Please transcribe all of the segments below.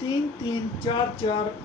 3-3, 4-4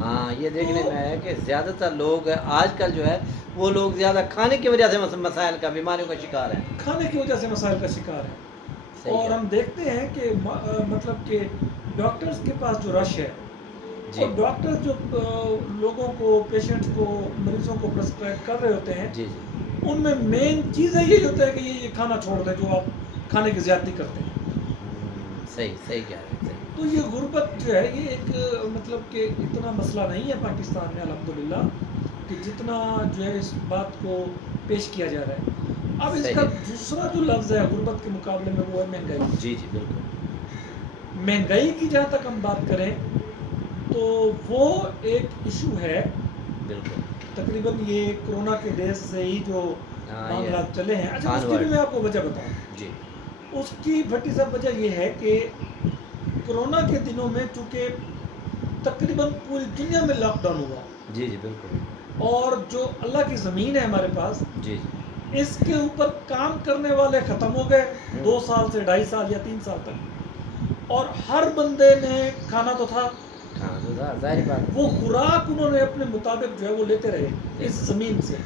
ہاں یہ دیکھنے میں ہے کہ زیادہ تر لوگ آج کل جو ہے وہ لوگ زیادہ کھانے کی وجہ سے مسائل کا بیماریوں کا شکار ہیں. کھانے کی وجہ سے مسائل کا شکار ہیں. صحیح اور ہے. ہم دیکھتے ہیں کہ مطلب کہ ڈاکٹرز کے پاس جو رش ہے جی اور ڈاکٹر جو لوگوں کو پیشنٹس کو مریضوں کو پرسکرائب کر رہے ہوتے ہیں جی جی ان میں مین چیزیں یہی ہوتا ہے کہ یہ کھانا چھوڑ دیں جو آپ کھانے کی زیادتی کرتے ہیں. صحیح صحیح کہہ رہے ہیں. صحیح. تو یہ غربت جو ہے یہ ایک مطلب کہ اتنا مسئلہ نہیں ہے پاکستان میں الحمدللہ کہ جتنا جو ہے اس بات کو پیش کیا جا رہا ہے. اب اس کا صحیح. دوسرا جو لفظ ہے غربت کے مقابلے میں وہ ہے مہنگائی. جی جی بالکل. مہنگائی کی جہاں تک ہم بات کریں تو وہ ایک ایشو ہے. بالکل. تقریباً یہ کرونا کے ڈیز سے ہی جو ہاں یہ معاملات چلے ہیں. اچھا اس خان کی بھی ورڈ. میں آپ کو وجہ بتاؤں. جی اس کی بھٹی صاحب وجہ یہ ہے کہ کرونا کے دنوں میں چونکہ تقریباً پوری دنیا میں لاک ڈاؤن ہوا جی جی بالکل. اور جو اللہ کی زمین ہے ہمارے پاس جی جی اس کے اوپر کام کرنے والے ختم ہو گئے 2 سال سے 2.5 سال یا 3 سال تک. اور ہر بندے نے کھانا تو تھا ہاں تو ظاہر بات ہے. وہ خوراک انہوں نے اپنے مطابق جو ہے وہ لیتے رہے اس زمین سے.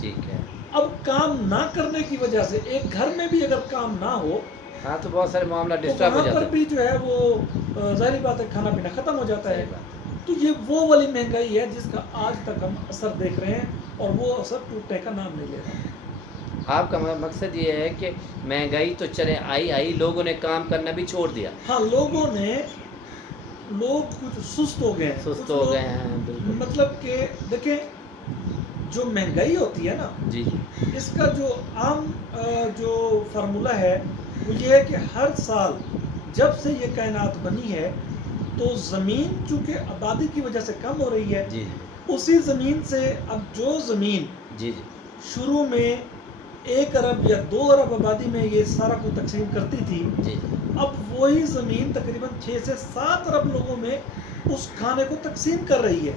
ٹھیک ہے. اب کام نہ کرنے کی وجہ سے ایک گھر میں بھی اگر کام نہ ہو ہاں تو بہت سارے معاملہ تو ڈسٹرب ہو وہاں جاتے پر ہیں. بھی جو ہے وہ ظاہری بات ہے کھانا پینا ختم ہو جاتا ہے. صحیح بات. تو یہ وہ والی مہنگائی ہے جس کا آج تک ہم اثر دیکھ رہے ہیں اور وہ اثر ٹوٹنے کا نام نہیں لے رہا. آپ کا مقصد یہ ہے کہ مہنگائی تو چلے آئی لوگوں نے کام کرنا بھی چھوڑ دیا. ہاں لوگ کچھ سست ہو گئے ہیں. سست ہو گئے ہیں. بالکل. مطلب کہ دیکھیں جو مہنگائی ہوتی ہے نا جی جی اس کا جو عام جو فارمولہ ہے وہ یہ ہے کہ ہر سال جب سے یہ کائنات بنی ہے تو زمین چونکہ آبادی کی وجہ سے کم ہو رہی ہے جی اسی زمین سے اب جو زمین جی جی شروع میں 1 ارب یا 2 ارب آبادی میں یہ سارا کچھ تقسیم کرتی تھی جی اب وہی زمین تقریباً 6 سے 7 ارب لوگوں میں اس کھانے کو تقسیم کر رہی ہے.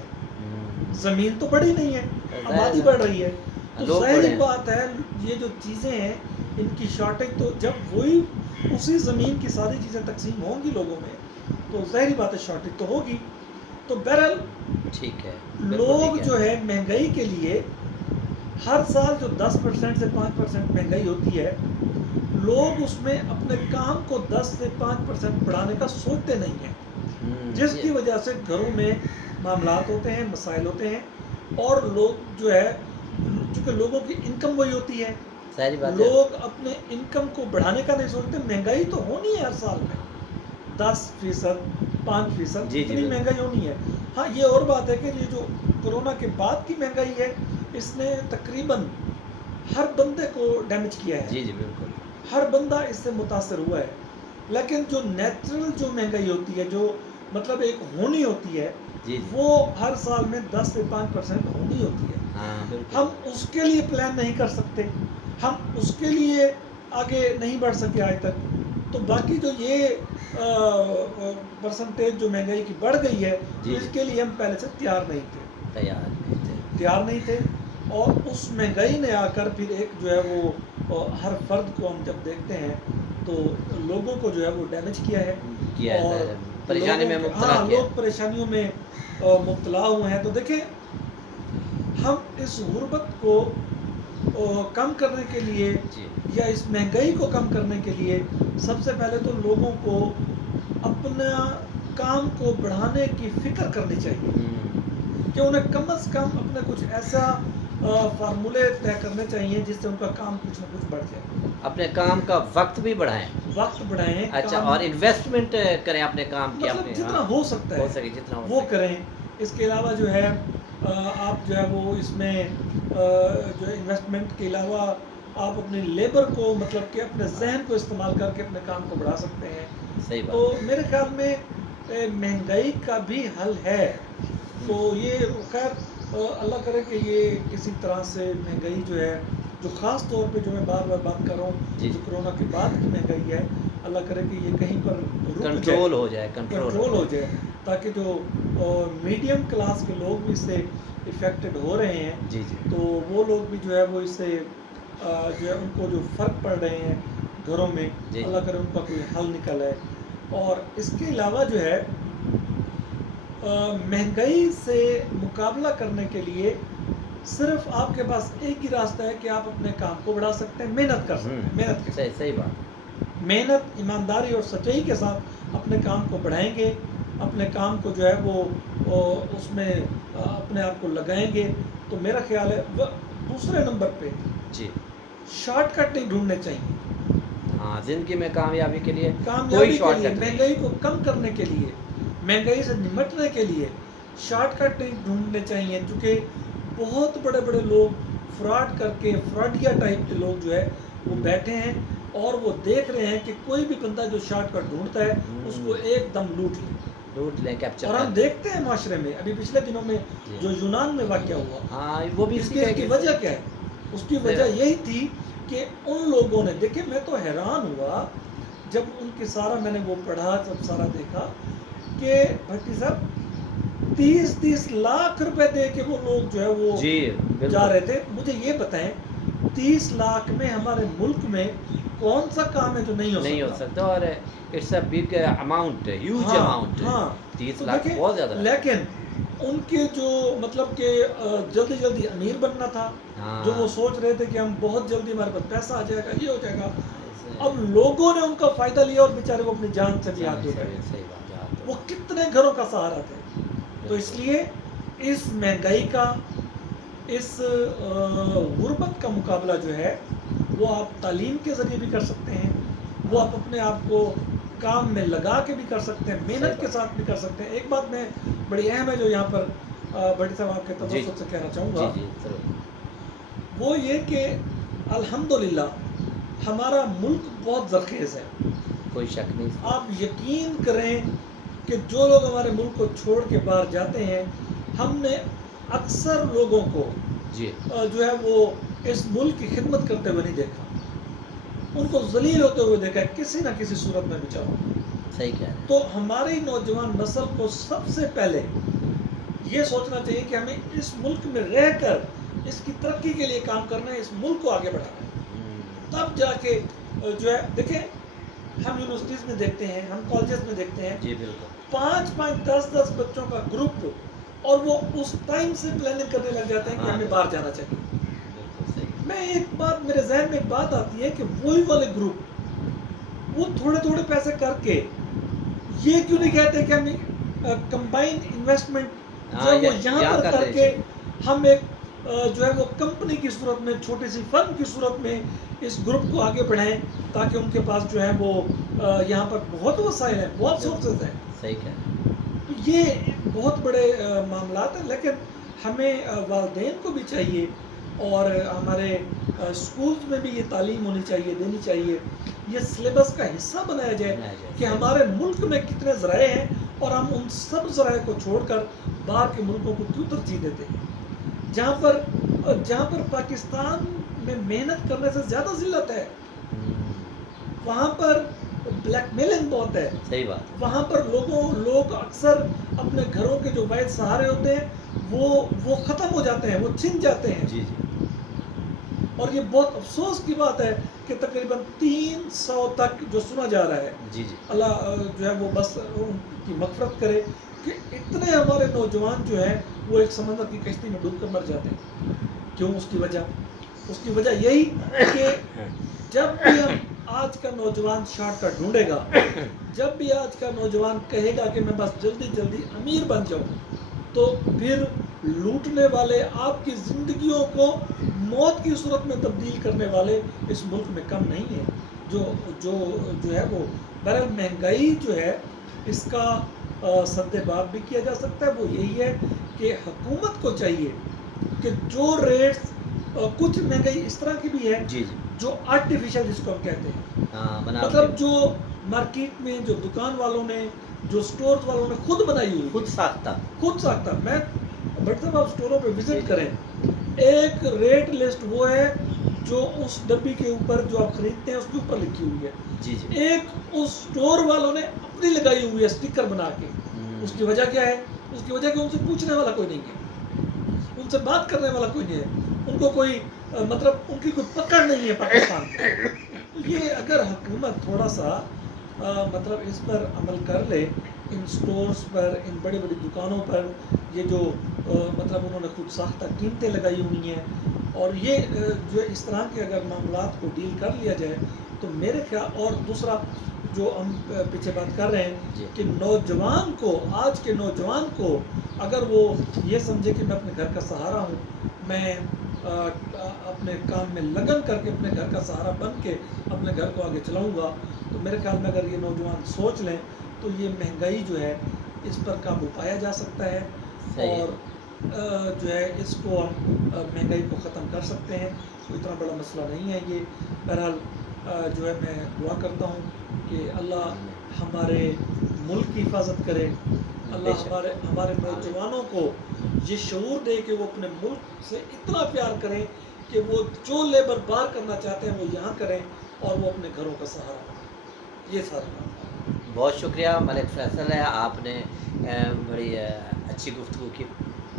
زمین تو بڑی نہیں ہے آبادی بڑھ رہی ہے تو ظاہری بات ہے یہ جو چیزیں ہیں ان کی شارٹیج تو جب وہی اسی زمین کی ساری چیزیں تقسیم ہوں گی لوگوں میں تو ظاہری بات ہے شارٹیج تو ہوگی. تو بہرحال ٹھیک ہے. لوگ جو ہے مہنگائی کے لیے ہر سال جو 10% سے 5% مہنگائی ہوتی ہے لوگ اس میں اپنے کام کو 10 سے 5% بڑھانے کا سوچتے نہیں ہیں جس کی وجہ سے گھروں میں معاملات ہوتے ہیں مسائل ہوتے ہیں. اور لوگ جو ہے چونکہ لوگوں کی انکم وہی ہوتی ہے لوگ اپنے انکم کو بڑھانے کا نہیں سوچتے. مہنگائی تو ہونی ہے ہر سال میں 10% 5% اتنی مہنگائی ہونی ہے. ہاں یہ اور بات ہے کہ یہ جو کرونا کے بعد کی مہنگائی ہے اس نے تقریباً ہر بندے کو ڈیمیج کیا ہے. جی جی بالکل. ہر بندہ اس سے متاثر ہوا ہے. لیکن جو نیچرل جو مہنگائی ہوتی ہے جو مطلب ایک ہونی ہوتی ہے وہ ہر سال میں 10 سے 5% ہونی ہوتی ہے. ہم اس کے لیے پلان نہیں کر سکتے. ہم اس کے لیے آگے نہیں بڑھ سکے آج تک. تو باقی جو یہ پرسنٹیج جو مہنگائی کی بڑھ گئی ہے اس کے لیے ہم پہلے سے تیار نہیں تھے. اور اس مہنگائی نے آ کر پھر ایک جو ہے وہ ہر فرد کو ہم جب دیکھتے ہیں تو لوگوں کو جو ہے وہ ڈیمیج کیا ہے اور پریشانی میں مبتلا کیا. لوگ پریشانیوں میں مبتلا ہوئے ہیں. تو دیکھیں ہم اس غربت کو کم کرنے کے لیے یا اس مہنگائی کو کم کرنے کے لیے سب سے پہلے تو لوگوں کو اپنا کام کو بڑھانے کی فکر کرنی چاہیے کہ انہیں کم از کم اپنے کچھ ایسا فارمولے طے کرنے چاہیے جس سے ان کا کام کچھ نہ کچھ بڑھ جائے. اپنے کام کا وقت بھی بڑھائیں. اچھا اور انویسٹمنٹ کریں اپنے کام کی. مطلب جتنا ہو سکتا ہے جتنا وہ کریں. اس کے علاوہ جو ہے آپ جو ہے وہ اس میں جو انویسٹمنٹ کے علاوہ آپ اپنی لیبر کو مطلب کہ اپنے ذہن کو استعمال کر کے اپنے کام کو بڑھا سکتے ہیں. صحیح بات. تو میرے خیال میں مہنگائی کا بھی حل ہے. تو یہ خیر اللہ کرے کہ یہ کسی طرح سے مہنگائی جو ہے جو خاص طور پہ جو میں بار بار بات کر رہا ہوں جو کرونا کے بعد کی مہنگائی ہے اللہ کرے کہ یہ کہیں پر کنٹرول ہو جائے تاکہ جو میڈیم کلاس کے لوگ بھی اس سے افیکٹڈ ہو رہے ہیں تو وہ لوگ بھی جو ہے وہ اس سے جو ہے ان کو جو فرق پڑ رہے ہیں گھروں میں اللہ کرے ان کا کوئی حل نکل آئے. اور اس کے علاوہ جو ہے مہنگائی سے مقابلہ کرنے کے لیے صرف آپ کے پاس ایک ہی راستہ ہے کہ آپ اپنے کام کو بڑھا سکتے ہیں، محنت کر سکتے ہیں، محنت کے صحیح صحیح بات، محنت، ایمانداری اور سچائی کے ساتھ اپنے کام کو بڑھائیں گے، اپنے کام کو جو ہے وہ اس میں اپنے آپ کو لگائیں گے، تو میرا خیال ہے دوسرے نمبر پہ جی شارٹ کٹ نہیں ڈھونڈنے چاہیے، ہاں زندگی میں کامیابی کے لیے کوئی کامیابی کے شارٹ لیے، کٹ نہیں، مہنگائی کو کم کرنے کے لیے، مہنگائی سے نمٹنے کے لیے شارٹ کٹ نہیں ڈھونڈنے چاہیے، کیونکہ بہت بڑے بڑے لوگ فراڈ کر کے، فراڈیا ٹائپ کے لوگ جو ہے وہ بیٹھے ہیں اور وہ دیکھ رہے ہیں کہ کوئی بھی بندہ جو شارٹ کٹ ڈھونڈتا ہے اس کو ایک دم لوٹ لیں، لوٹ لیں، کیپچر اور کر ہم لیں۔ دیکھتے ہیں معاشرے میں ابھی پچھلے دنوں میں جی جو یونان میں واقعہ ہوا، ہاں وہ بھی اس اسی کی کا ایک وجہ کیا ہے؟ اس کی وجہ صحیح یہی تھی کہ ان لوگوں نے، دیکھیں میں تو حیران ہوا جب ان کی سارا میں نے وہ پڑھا، جب سارا دیکھا کہ بھٹی صاحب 30 لاکھ روپے دے کے وہ لوگ جو ہے وہ جی جا بالکل رہے تھے۔ مجھے یہ بتائیں 30 لاکھ میں ہمارے ملک میں کون سا کام ہے جو نہیں ہو سکتا، اور it's a big amount, huge ہاں اماؤنٹ، ہاں 30 تو لاکھ دیکھیں، بہت زیادہ ہے۔ لیکن ان کے جو مطلب کہ جلدی جلدی امیر بننا تھا، جو وہ ہاں سوچ رہے تھے کہ ہم بہت جلدی ہمارے پاس پیسہ آ جائے گا، یہ ہو جائے گا، اب لوگوں نے ان کا فائدہ لیا اور بیچارے وہ اپنی جان سے بھی ہاتھ دھو بیٹھے، صحیح بات ہے، وہ کتنے گھروں کا سہارا تھے۔ تو اس لیے اس مہنگائی کا، اس غربت کا مقابلہ جو ہے وہ آپ تعلیم کے ذریعے بھی کر سکتے ہیں، وہ آپ اپنے آپ کو کام میں لگا کے بھی کر سکتے ہیں، محنت کے ساتھ بھی کر سکتے ہیں۔ ایک بات میں بڑی اہم ہے جو یہاں پر بڑی صاحب آپ کے توسط سے کہنا چاہوں گا، جی ضرور، وہ یہ کہ الحمدللہ ہمارا ملک بہت زرخیز ہے۔ کوئی شک نہیں، آپ یقین کریں کہ جو لوگ ہمارے ملک کو چھوڑ کے باہر جاتے ہیں، ہم نے اکثر لوگوں کو جی جو ہے وہ اس ملک کی خدمت کرتے ہوئے نہیں دیکھا، ان کو ذلیل ہوتے ہوئے دیکھا ہے کسی نہ کسی صورت میں بیچاروں۔ صحیح کہہ رہے ہیں، تو ہماری نوجوان نسل کو سب سے پہلے یہ سوچنا چاہیے کہ ہمیں اس ملک میں رہ کر اس کی ترقی کے لیے کام کرنا ہے، اس ملک کو آگے بڑھانا ہے، تب جا کے جو ہے دیکھیں ہم یونیورسٹیز میں دیکھتے ہیں، ہم کالجز میں دیکھتے ہیں، جی بالکل 5 10 بچوں کا گروپ، اور وہ اس ٹائم سے پلاننگ کرنے لگ جاتے ہیں کہ ہمیں باہر جانا چاہیے۔ بالکل صحیح، میں ایک بات میرے ذہن میں ایک بات آتی ہے کہ وہی والے گروپ وہ تھوڑے تھوڑے پیسے کر کے یہ کیوں نہیں کہتے کہ ہم کمبائن انویسٹمنٹ جو ہے وہ یہاں پر کر کے ہم ایک جو ہے وہ کمپنی کی صورت میں، چھوٹی سی فرم کی صورت میں اس گروپ کو آگے بڑھائیں، تاکہ ان کے پاس جو ہے وہ یہاں پر بہت وسائل ہیں، بہت سورسز ہیں۔ صحیح کہہ رہے ہیں، تو یہ بہت بڑے معاملات ہیں، لیکن ہمیں والدین کو بھی چاہیے اور ہمارے اسکولز میں بھی یہ تعلیم ہونی چاہیے، دینی چاہیے، یہ سلیبس کا حصہ بنایا جائے کہ ہمارے ملک میں کتنے ذرائع ہیں اور ہم ان سب ذرائع کو چھوڑ کر باہر کے ملکوں کو کیوں ترجیح دیتے ہیں، جہاں پر پاکستان میں محنت کرنے سے زیادہ ذلت ہے، وہاں پر بلیک میلنگ بہت ہے، صحیح بات، وہاں پر لوگ اکثر اپنے گھروں کے جو واحد سہارے ہوتے ہیں وہ ختم ہو جاتے ہیں، وہ چھن جاتے ہیں، جی اور یہ بہت افسوس کی بات ہے کہ تقریباً 300 تک جو سنا جا رہا ہے، جی اللہ جو ہے وہ بس ان کی مغفرت کرے، کہ اتنے ہمارے نوجوان جو ہیں وہ ایک سمندر کی کشتی میں ڈوب کر مر جاتے ہیں۔ کیوں؟ اس کی وجہ یہی کہ جب بھی ہم آج کا نوجوان شارٹ کٹ ڈھونڈے گا، جب بھی آج کا نوجوان کہے گا کہ میں بس جلدی جلدی امیر بن جاؤں، تو پھر لوٹنے والے، آپ کی زندگیوں کو موت کی صورت میں تبدیل کرنے والے اس ملک میں کم نہیں ہیں، جو ہے وہ بہرحال مہنگائی جو ہے اس کا سد باب بھی کیا جا سکتا ہے، وہ یہی ہے کہ حکومت کو چاہیے کہ جو ریٹس، کچھ مہنگائی اس طرح کی بھی ہے جو آرٹیفیشل جس کو ہم کہتے ہیں، مطلب جو مارکیٹ میں جو دکان والوں نے، جو سٹورز والوں نے خود بنائی ہوئی، خود ساختہ۔ میں بٹ صاحب آپ سٹوروں پہ وزٹ کریں، ایک ریٹ لسٹ وہ ہے جو اس ڈبی کے اوپر جو آپ خریدتے ہیں اس کے اوپر لکھی ہوئی ہے، ایک اس سٹور والوں نے اپنی لگائی ہوئی ہے سٹیکر بنا کے۔ اس کی وجہ کیا ہے؟ اس کی وجہ کہ ان سے پوچھنے والا کوئی نہیں ہے، ان سے بات کرنے والا کوئی نہیں ہے، ان کو کوئی مطلب ان کی کوئی پکڑ نہیں ہے پاکستان میں۔ یہ اگر حکومت تھوڑا سا مطلب اس پر عمل کر لے ان سٹورز پر، ان بڑی بڑی دکانوں پر یہ جو مطلب انہوں نے خود ساختہ قیمتیں لگائی ہوئی ہیں، اور یہ جو اس طرح کے اگر معاملات کو ڈیل کر لیا جائے تو میرے خیال، اور دوسرا جو ہم پیچھے بات کر رہے ہیں کہ نوجوان کو، آج کے نوجوان کو اگر وہ یہ سمجھے کہ میں اپنے گھر کا سہارا ہوں، میں اپنے کام میں لگن کر کے اپنے گھر کا سہارا بن کے اپنے گھر کو آگے چلاؤں گا، تو میرے خیال میں اگر یہ نوجوان سوچ لیں تو یہ مہنگائی جو ہے اس پر قابو پایا جا سکتا ہے، اور جو ہے اس کو ہم مہنگائی کو ختم کر سکتے ہیں۔ کوئی اتنا بڑا مسئلہ نہیں ہے یہ۔ بہرحال جو ہے میں دعا کرتا ہوں کہ اللہ ہمارے ملک کی حفاظت کرے، اللہ ہمارے نوجوانوں کو یہ شعور دے کہ وہ اپنے ملک سے اتنا پیار کریں کہ وہ جو لیبر باہر کرنا چاہتے ہیں وہ یہاں کریں، اور وہ اپنے گھروں کا سہارا بنیں۔ یہ سارا کام۔ بہت شکریہ ملک فیصل ہے، آپ نے بڑی اچھی گفتگو کی،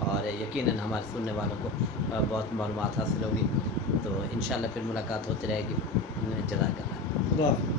اور یقیناً ہمارے سننے والوں کو بہت معلومات حاصل ہوگی، تو انشاءاللہ پھر ملاقات ہوتی رہے گی۔ جزاک اللہ۔ خدا حافظ۔